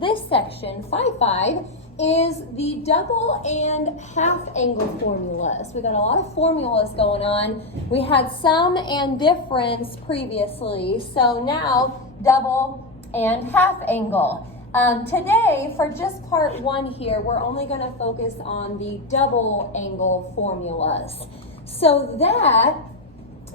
this section, 5.5, is the double and half angle formulas. We got a lot of formulas going on. We had sum and difference previously, so now double and half angle. Today, for just part 1 here, we're only going to focus on the double angle formulas. So that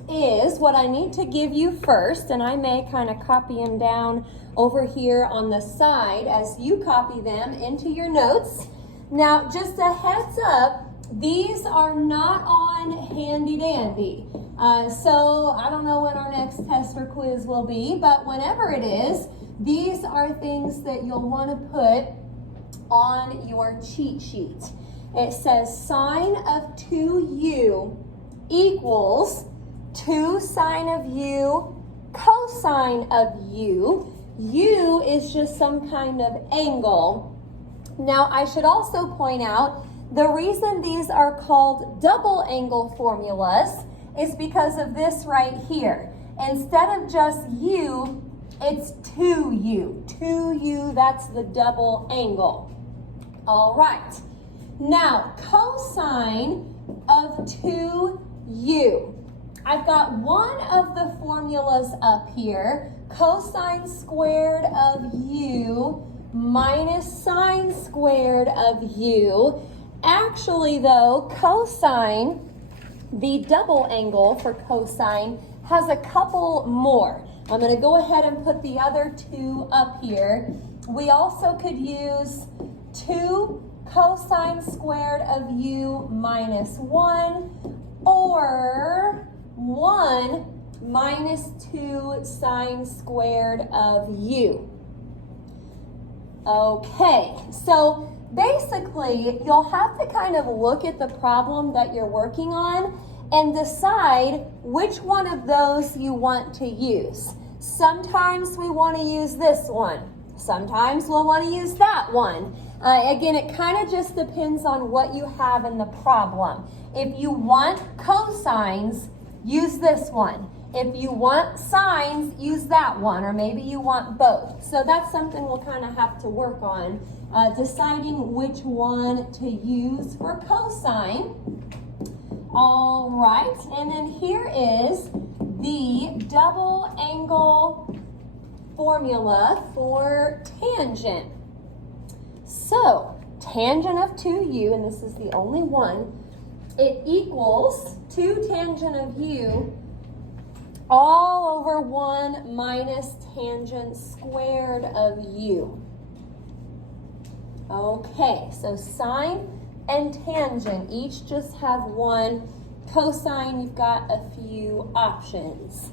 is what I need to give you first, and I may kind of copy them down over here on the side as you copy them into your notes. Now, just a heads up, these are not on handy dandy. So I don't know when our next test or quiz will be, but whenever it is, these are things that you'll want to put on your cheat sheet. It says sine of 2u equals 2 sine of u cosine of u. U is just some kind of angle. Now, I should also point out the reason these are called double angle formulas is because of this right here. Instead of just u, it's 2u. 2u, that's the double angle. All right. Now, cosine of 2u. I've got one of the formulas up here, cosine squared of u minus sine squared of u. Actually, though, cosine, the double angle for cosine, has a couple more. I'm going to go ahead and put the other 2 up here. We also could use 2 cosine squared of u minus 1, or 1 minus 2 sine squared of u. Okay, so basically you'll have to kind of look at the problem that you're working on and decide which one of those you want to use. Sometimes we want to use this one. Sometimes we'll want to use that one. Again, it kind of just depends on what you have in the problem. If you want cosines, use this one. If you want sines, use that one, or maybe you want both. So that's something we'll kind of have to work on, deciding which one to use for cosine. All right, and then here is the double angle formula for tangent. So, tangent of 2u, and this is the only one, it equals 2 tangent of u all over 1 minus tangent squared of u. Okay, so sine and tangent each just have one. Cosine, you've got a few options.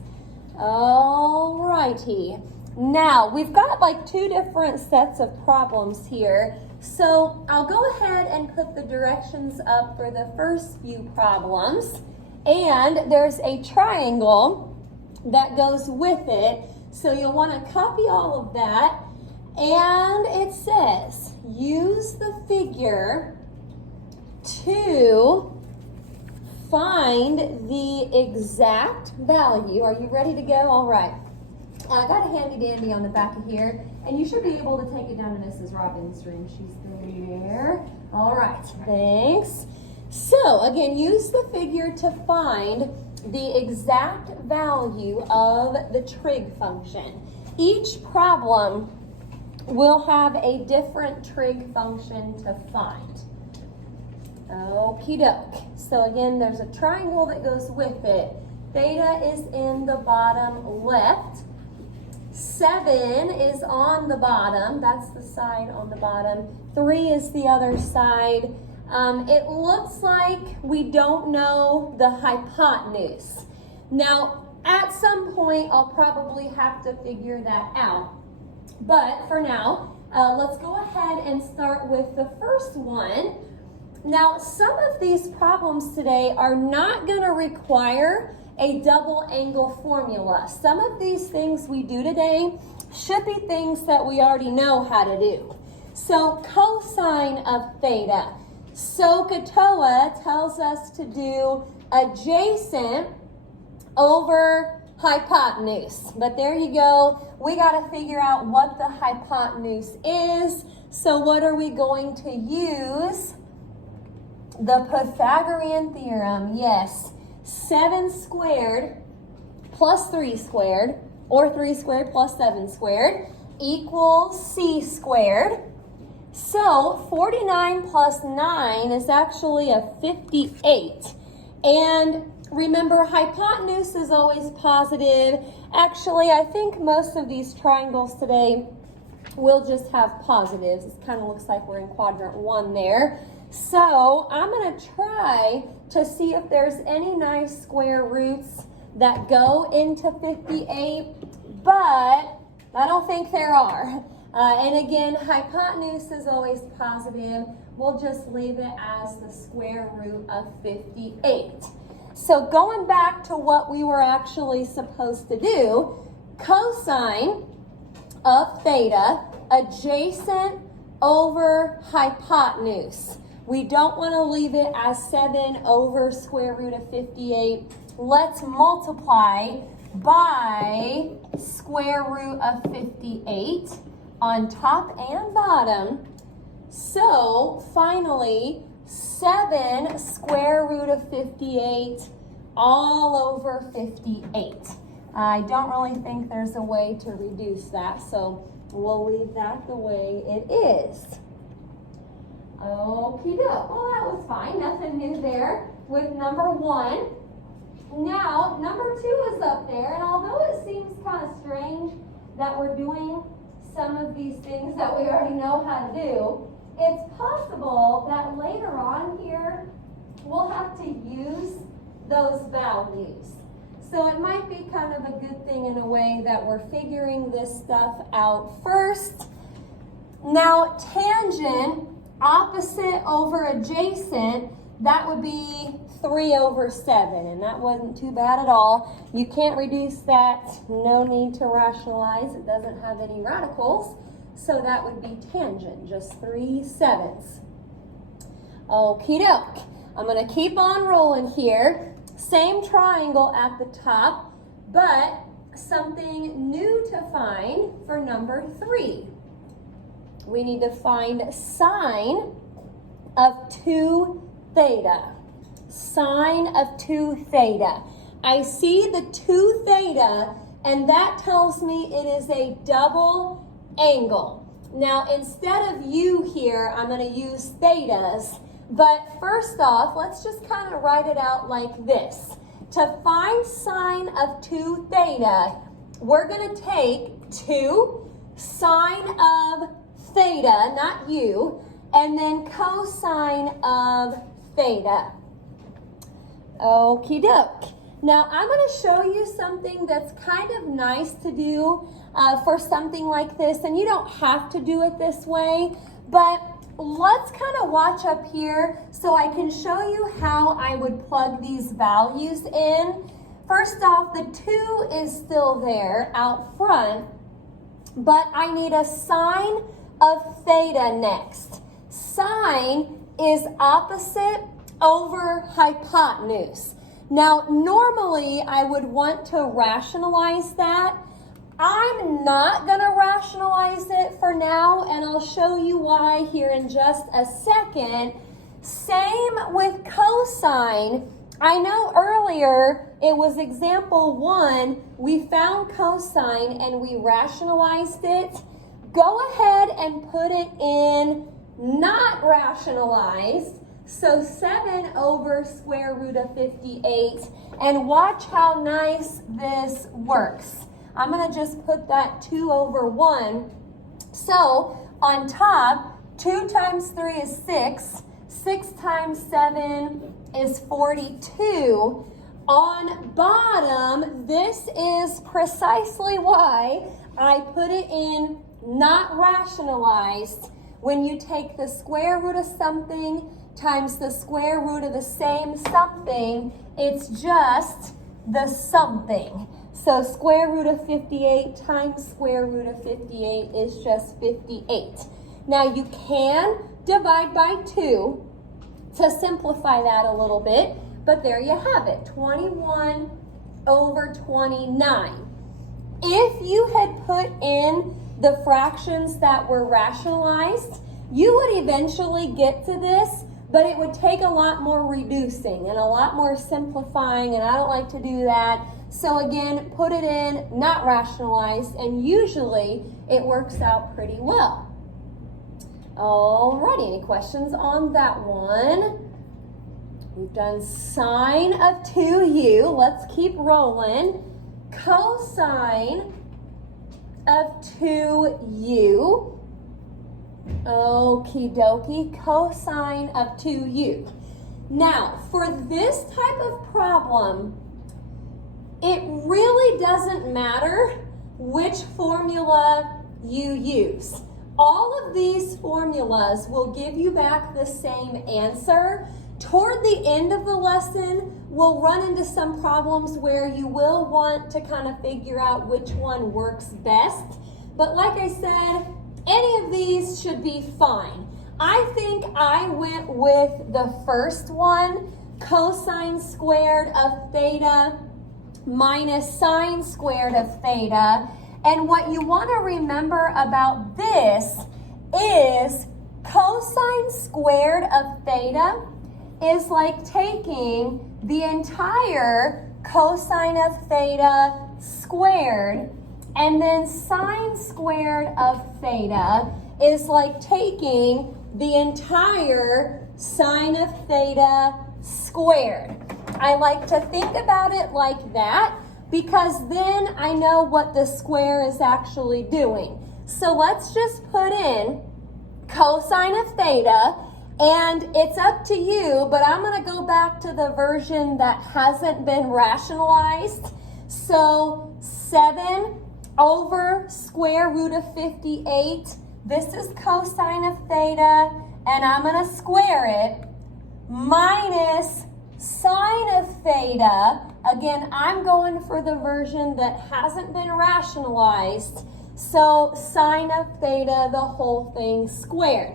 All righty. Now, we've got like 2 different sets of problems here. So I'll go ahead and put the directions up for the first few problems. And there's a triangle that goes with it. So you'll want to copy all of that. And it says, use the figure to find the exact value. Are you ready to go? All right. I got a handy dandy on the back of here, and you should be able to take it down to Mrs. Robbins' room. She's there. All right, thanks. So, again, use the figure to find the exact value of the trig function. Each problem will have a different trig function to find. Okie doke. So again, there's a triangle that goes with it. Theta is in the bottom left. 7 is on the bottom. That's the side on the bottom. 3 is the other side. It looks like we don't know the hypotenuse. Now, at some point, I'll probably have to figure that out. But for now, let's go ahead and start with the first one. Now, some of these problems today are not going to require a double angle formula. Some of these things we do today should be things that we already know how to do. So, cosine of theta. SOHCAHTOA tells us to do adjacent over hypotenuse. But there you go. We got to figure out what the hypotenuse is. So what are we going to use? The Pythagorean Theorem. Yes. 7 squared plus 3 squared, or 3 squared plus 7 squared, equals c squared. So 49 plus 9 is actually a 58. And remember, hypotenuse is always positive. Actually, I think most of these triangles today will just have positives. It kind of looks like we're in quadrant 1 there. So I'm going to try to see if there's any nice square roots that go into 58, but I don't think there are. And again, hypotenuse is always positive. We'll just leave it as the square root of 58. So going back to what we were actually supposed to do, cosine of theta adjacent over hypotenuse. We don't want to leave it as 7 over square root of 58. Let's multiply by square root of 58 on top and bottom. So finally, 7 square root of 58 all over 58. I don't really think there's a way to reduce that, so we'll leave that the way it is. Okie doke. Well, that was fine. Nothing new there with number 1. Now, number 2 is up there, and although it seems kind of strange that we're doing some of these things that we already know how to do, it's possible that later on here we'll have to use those values. So it might be kind of a good thing in a way that we're figuring this stuff out first. Now, tangent, opposite over adjacent, that would be 3 over 7, and that wasn't too bad at all. You can't reduce that. No need to rationalize. It doesn't have any radicals, so that would be tangent, just 3/7. Okie doke. I'm going to keep on rolling here. Same triangle at the top, but something new to find for number 3. We need to find sine of 2 theta. Sine of 2 theta. I see the 2 theta, and that tells me it is a double angle. Now, instead of u here, I'm going to use thetas. But first off, let's just kind of write it out like this. To find sine of 2 theta, we're going to take 2 sine of theta, not u, and then cosine of theta. Okie doke. Now I'm going to show you something that's kind of nice to do for something like this, and you don't have to do it this way, but let's kind of watch up here so I can show you how I would plug these values in. First off, the 2 is still there out front, but I need a sine of theta next. Sine is opposite over hypotenuse. Now, normally I would want to rationalize that. I'm not going to rationalize it for now, and I'll show you why here in just a second. Same with cosine. I know earlier it was example 1, we found cosine and we rationalized it. Go ahead and put it in not rationalized. So 7 over square root of 58, and watch how nice this works. I'm going to just put that 2 over 1. So on top, 2 times 3 is 6. 6 times 7 is 42. On bottom, this is precisely why I put it in not rationalized. When you take the square root of something times the square root of the same something, it's just the something. So square root of 58 times square root of 58 is just 58. Now you can divide by 2 to simplify that a little bit, but there you have it. 21 over 29. If you had put in the fractions that were rationalized, you would eventually get to this, but it would take a lot more reducing and a lot more simplifying, and I don't like to do that. So again, put it in not rationalized, and usually it works out pretty well. Alrighty, any questions on that one? We've done sine of 2u. Let's keep rolling. Cosine of 2u. Okie dokie. Cosine of 2u. Now, for this type of problem, it really doesn't matter which formula you use. All of these formulas will give you back the same answer. Toward the end of the lesson, we'll run into some problems where you will want to kind of figure out which one works best. But like I said, any of these should be fine. I think I went with the first one, cosine squared of theta minus sine squared of theta. And what you want to remember about this is cosine squared of theta is like taking the entire cosine of theta squared, and then sine squared of theta is like taking the entire sine of theta squared. I like to think about it like that because then I know what the square is actually doing. So let's just put in cosine of theta, and it's up to you, but I'm going to go back to the version that hasn't been rationalized. So 7 over square root of 58, this is cosine of theta, and I'm going to square it, minus sine of theta. Again, I'm going for the version that hasn't been rationalized. So sine of theta, the whole thing squared.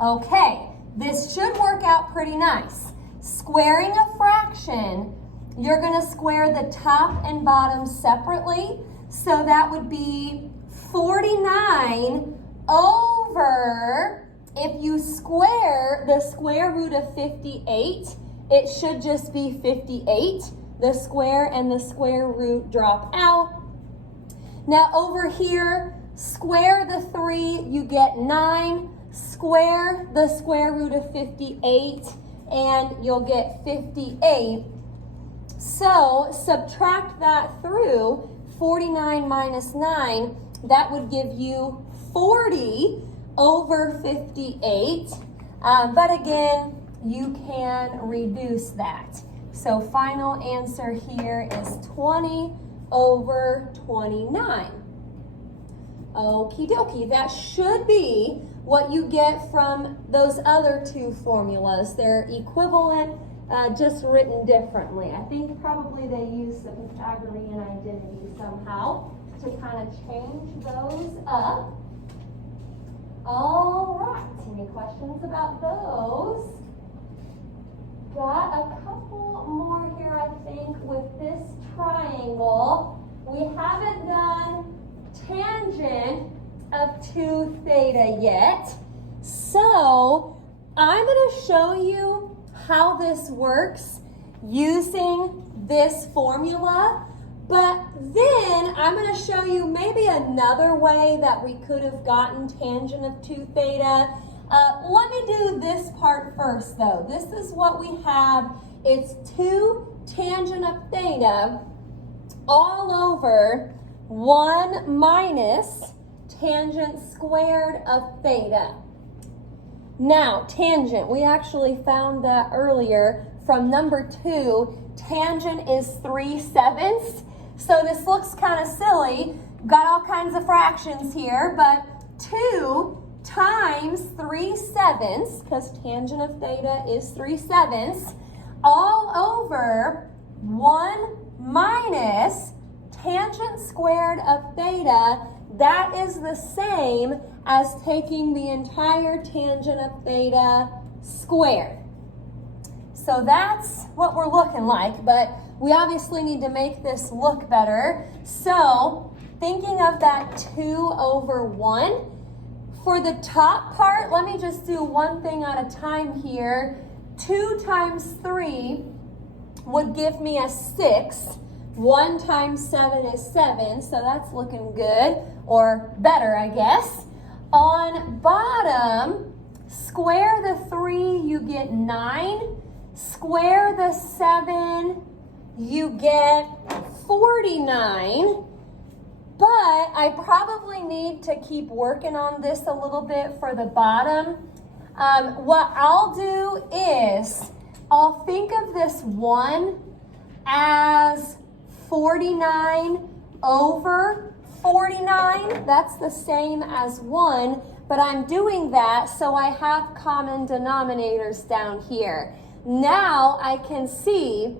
Okay, this should work out pretty nice. Squaring a fraction, you're going to square the top and bottom separately. So that would be 49 over, if you square the square root of 58, it should just be 58. The square and the square root drop out. Now over here, square the 3, you get 9. Square the square root of 58, and you'll get 58. So subtract that through 49 minus 9, that would give you 40 over 58. But again, you can reduce that. So final answer here is 20 over 29. Okie dokie, that should be what you get from those other two formulas. They're equivalent, just written differently. I think probably they use the Pythagorean identities somehow to kind of change those up. All right, any questions about those? Got a couple more here, I think, with this triangle. We haven't done tangent of 2 theta yet. So I'm going to show you how this works using this formula, but then I'm going to show you maybe another way that we could have gotten tangent of 2 theta. Let me do this part first though. This is what we have. It's 2 tangent of theta all over 1 minus tangent squared of theta. Now, tangent, we actually found that earlier from number 2. Tangent is 3/7. So this looks kind of silly. Got all kinds of fractions here, but 2 times 3/7, because tangent of theta is 3/7, all over 1 minus tangent squared of theta. That is the same as taking the entire tangent of theta squared. So that's what we're looking like, but we obviously need to make this look better. So thinking of that 2 over 1, for the top part, let me just do one thing at a time here. 2 times 3 would give me a 6. 1 times 7 is 7, so that's looking good, or better, I guess. On bottom, square the 3, you get 9. Square the 7, you get 49. But I probably need to keep working on this a little bit for the bottom. What I'll do is I'll think of this 1 as 49 over 49. That's the same as 1, but I'm doing that so I have common denominators down here. Now I can see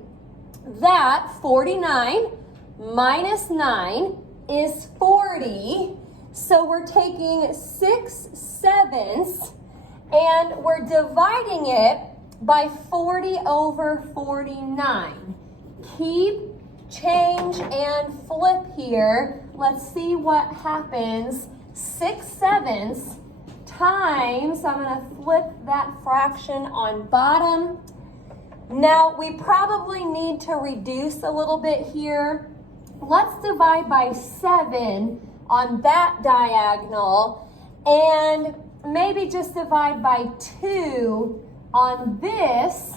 that 49 minus 9 is 40. So we're taking 6/7 and we're dividing it by 40 over 49. Keep, change, and flip here. Let's see what happens. 6/7 times, I'm going to flip that fraction on bottom. Now, we probably need to reduce a little bit here. Let's divide by 7 on that diagonal, and maybe just divide by 2 on this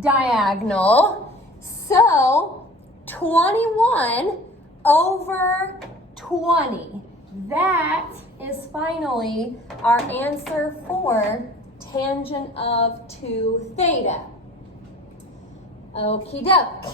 diagonal. So, 21 over 20. That is finally our answer for tangent of 2 theta. Okie doke.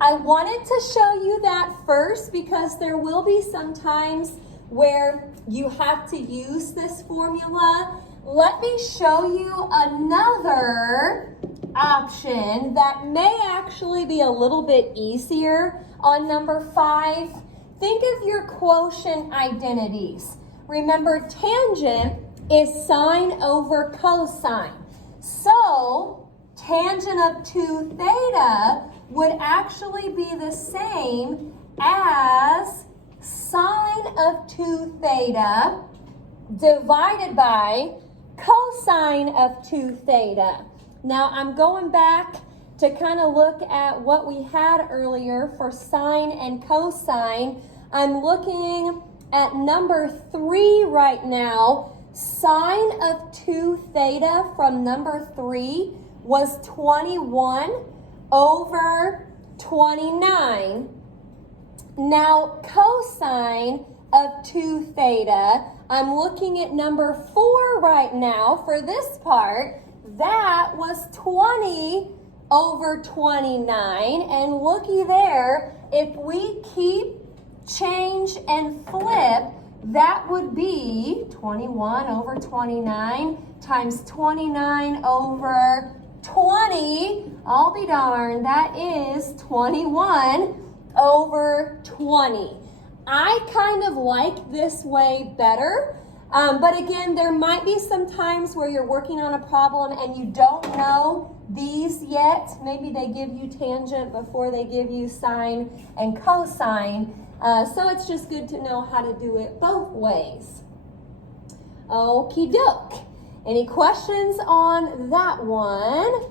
I wanted to show you that first because there will be some times where you have to use this formula. Let me show you another option that may actually be a little bit easier on number 5. Think of your quotient identities. Remember, tangent is sine over cosine. So, tangent of 2 theta would actually be the same as sine of 2 theta divided by cosine of 2 theta. Now, I'm going back to kind of look at what we had earlier for sine and cosine. I'm looking at number 3 right now. Sine of 2 theta from number 3 was 21 over 29. Now, cosine of 2 theta, I'm looking at number 4 right now for this part. That was 20 over 29. And looky there, if we keep, change, and flip, that would be 21 over 29 times 29 over 20. I'll be darned, that is 21 over 20. I kind of like this way better, but again, there might be some times where you're working on a problem and you don't know these yet. Maybe they give you tangent before they give you sine and cosine, so it's just good to know how to do it both ways. Okie doke. Any questions on that one?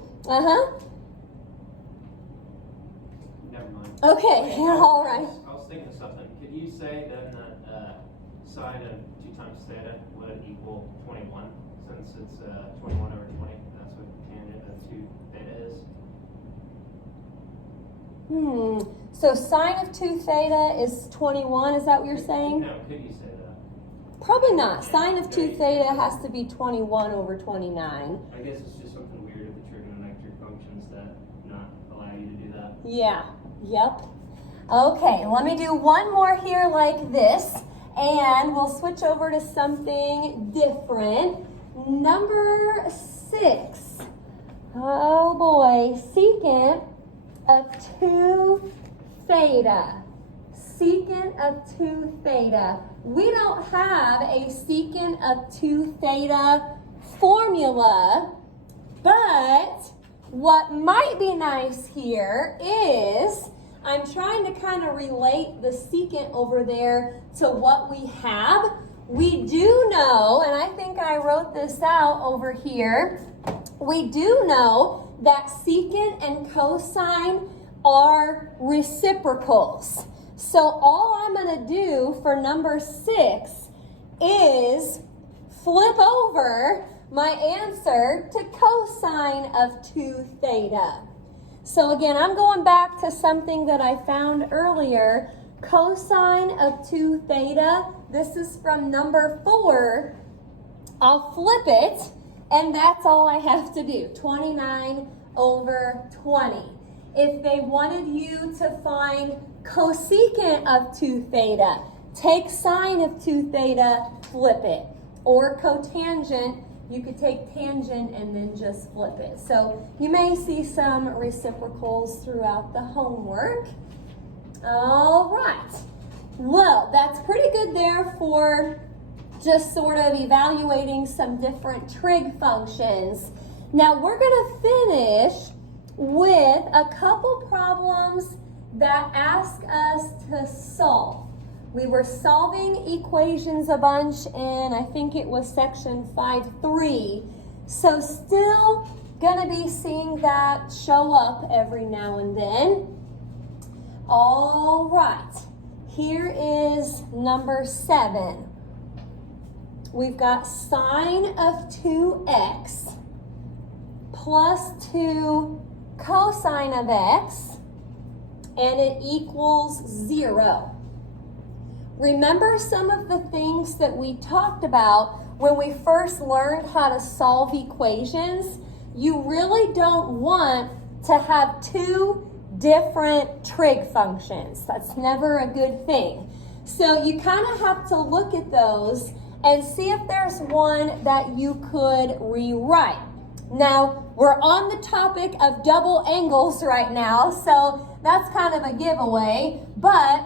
Never mind. Okay, all right. I was thinking of something. Could you say then that sine of 2 times theta would equal 21, since it's 21 over 20? That's what tangent of 2 theta is. So sine of 2 theta is 21, is that what you're saying? No, could you say that? Probably not. Sine of 2 theta has to be 21 over 29. I guess it's just something weird with the trigonometric functions that not allow you to do that. Yeah, yep. Okay, let me do one more here like this, and we'll switch over to something different. Number 6. Oh boy, secant of 2 theta. Secant of 2 theta. We don't have a secant of 2 theta formula, but what might be nice here is I'm trying to kind of relate the secant over there to what we have. We do know, and I think I wrote this out over here, we do know that secant and cosine are reciprocals. So all I'm going to do for number 6 is flip over my answer to cosine of 2 theta. So again, I'm going back to something that I found earlier. Cosine of 2 theta, this is from number 4. I'll flip it, and that's all I have to do, 29 over 20. If they wanted you to find cosecant of 2 theta, take sine of 2 theta, flip it. Or cotangent, you could take tangent and then just flip it. So you may see some reciprocals throughout the homework. All right. Well, that's pretty good there for just sort of evaluating some different trig functions. Now we're going to finish with a couple problems that ask us to solve. We were solving equations a bunch in, I think it was section 5.3. So still going to be seeing that show up every now and then. All right. Here is number 7. We've got sine of 2x plus 2 cosine of x, and it equals 0. Remember some of the things that we talked about when we first learned how to solve equations? You really don't want to have 2 different trig functions. That's never a good thing. So you kind of have to look at those and see if there's one that you could rewrite. Now, we're on the topic of double angles right now, so that's kind of a giveaway, but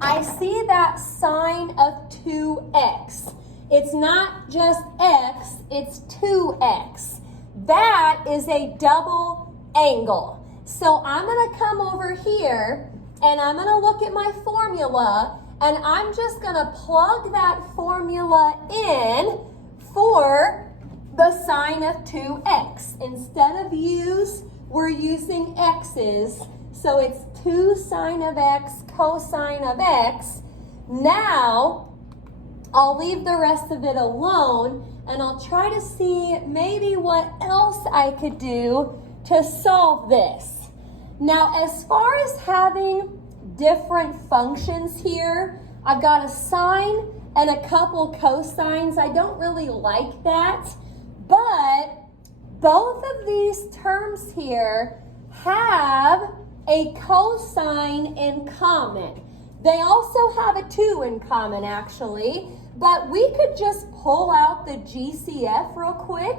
I see that sine of 2x. It's not just x, it's 2x. That is a double angle. So I'm going to come over here and I'm going to look at my formula, and I'm just going to plug that formula in for the sine of 2x. Instead of u's, we're using x's. So it's 2 sine of x cosine of x. Now, I'll leave the rest of it alone, and I'll try to see maybe what else I could do to solve this. Now, as far as having different functions here, I've got a sine and a couple cosines. I don't really like that, but both of these terms here have a cosine in common. They also have a 2 in common, actually, but we could just pull out the GCF real quick,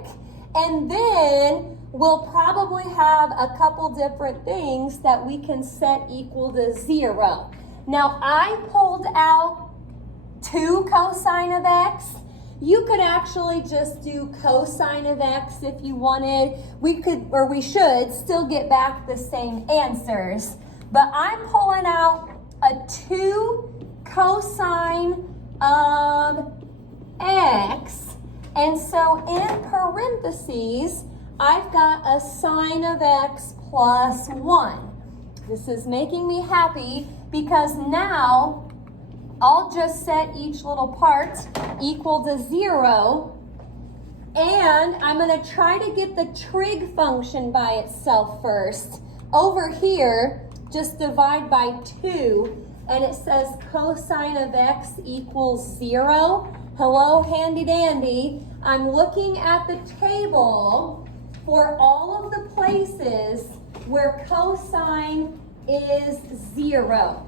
and then we'll probably have a couple different things that we can set equal to 0. Now, I pulled out 2 cosine of x. You could actually just do cosine of x if you wanted. We could, or we should, still get back the same answers. But I'm pulling out a 2 cosine of x. And so in parentheses, I've got a sine of x plus 1. This is making me happy because now I'll just set each little part equal to 0, and I'm going to try to get the trig function by itself first. Over here, just divide by 2, and it says cosine of x equals 0. Hello, handy dandy. I'm looking at the table for all of the places where cosine is 0.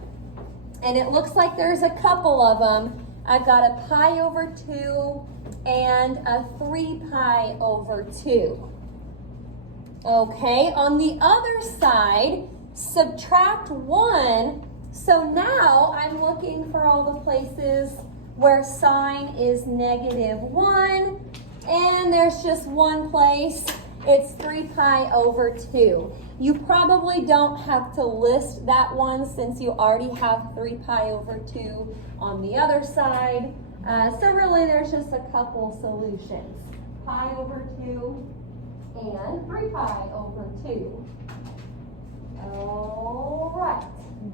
And it looks like there's a couple of them. I've got a pi over 2 and a 3 pi over 2. Okay, on the other side, subtract 1. So now I'm looking for all the places where sine is -1. And there's just one place. It's 3 pi over 2. You probably don't have to list that one since you already have 3 pi over 2 on the other side. So really there's just a couple solutions. Pi over 2 and 3 pi over 2. All right,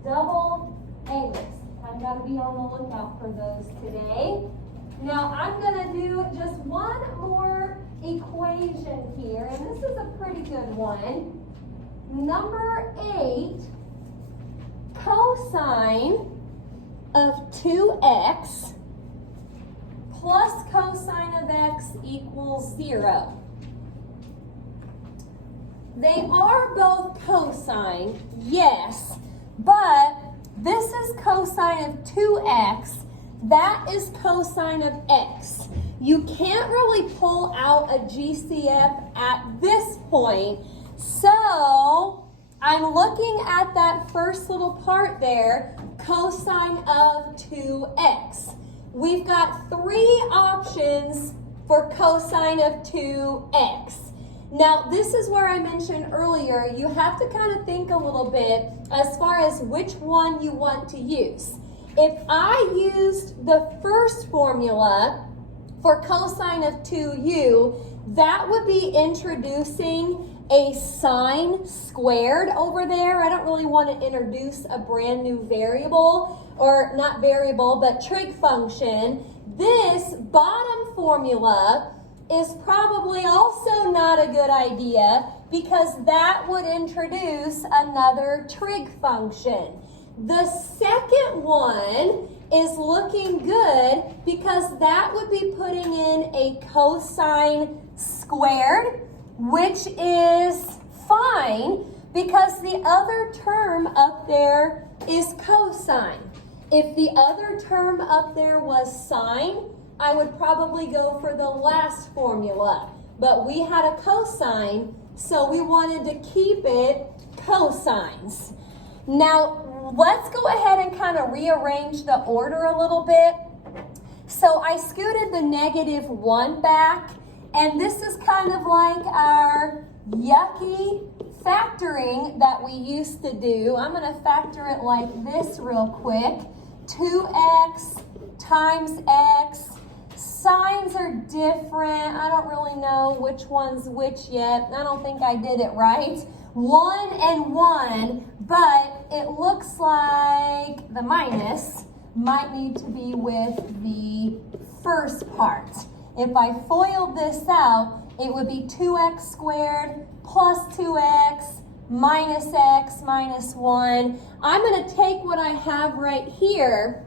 double angles. I've got to be on the lookout for those today. Now I'm going to do just one more equation here, and this is a pretty good one. Number 8, cosine of 2x plus cosine of x equals 0. They are both cosine, yes, but this is cosine of 2x. That is cosine of x. You can't really pull out a GCF at this point. So I'm looking at that first little part there, cosine of 2x. We've got 3 options for cosine of 2x. Now, this is where I mentioned earlier, you have to kind of think a little bit as far as which one you want to use. If I used the first formula for cosine of 2u, that would be introducing a sine squared over there. I don't really want to introduce a brand new variable, or not variable, but trig function. This bottom formula is probably also not a good idea because that would introduce another trig function. The second one is looking good because that would be putting in a cosine squared, which is fine because the other term up there is cosine. If the other term up there was sine, I would probably go for the last formula. But we had a cosine, so we wanted to keep it cosines. Now, let's go ahead and kind of rearrange the order a little bit. So I scooted the -1 back, and this is kind of like our yucky factoring that we used to do. I'm going to factor it like this real quick. 2x times x. Signs are different. I don't really know which one's which yet. I don't think I did it right. 1 and 1, but it looks like the minus might need to be with the first part. If I FOILed this out, it would be 2x squared plus 2x minus x minus 1. I'm going to take what I have right here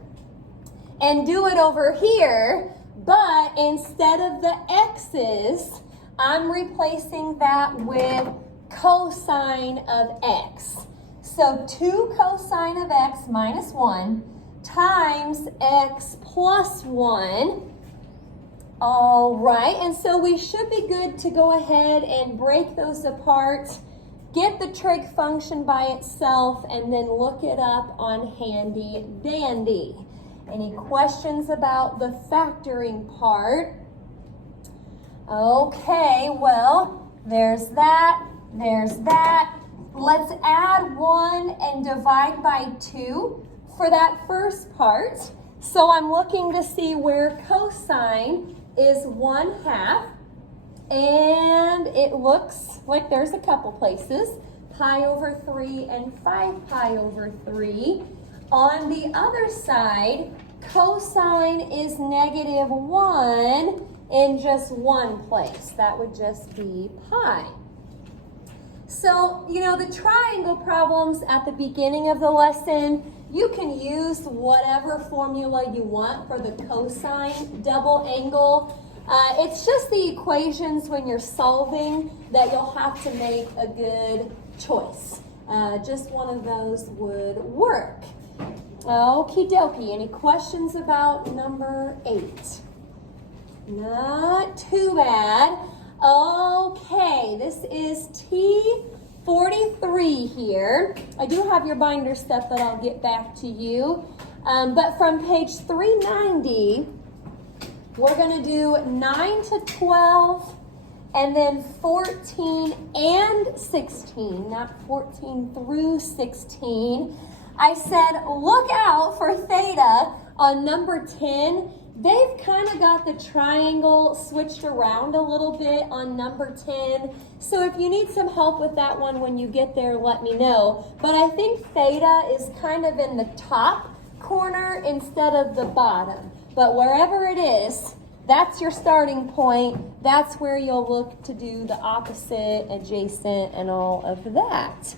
and do it over here, but instead of the x's, I'm replacing that with cosine of x. So 2 cosine of x minus 1 times x plus 1. All right, and so we should be good to go ahead and break those apart, get the trig function by itself, and then look it up on Handy Dandy. Any questions about the factoring part? Okay, well, there's that, there's that. Let's add 1 and divide by 2 for that first part. So I'm looking to see where cosine is 1/2, and it looks like there's a couple places, pi over 3 and 5 pi over 3. On the other side, cosine is -1 in just one place. That would just be pi. So, you know, the triangle problems at the beginning of the lesson, you can use whatever formula you want for the cosine double angle. It's just the equations when you're solving that you'll have to make a good choice. Just one of those would work. Okie dokie. Any questions about number 8? Not too bad. Okay, this is T43 here. I do have your binder stuff that I'll get back to you. But from page 390, we're going to do 9 to 12 And then 14 and 16, not 14 through 16. I said, look out for theta on number 10. They've kind of got the triangle switched around a little bit on number 10. So if you need some help with that one when you get there, let me know. But I think theta is kind of in the top corner instead of the bottom. But wherever it is, that's your starting point. That's where you'll look to do the opposite, adjacent, and all of that.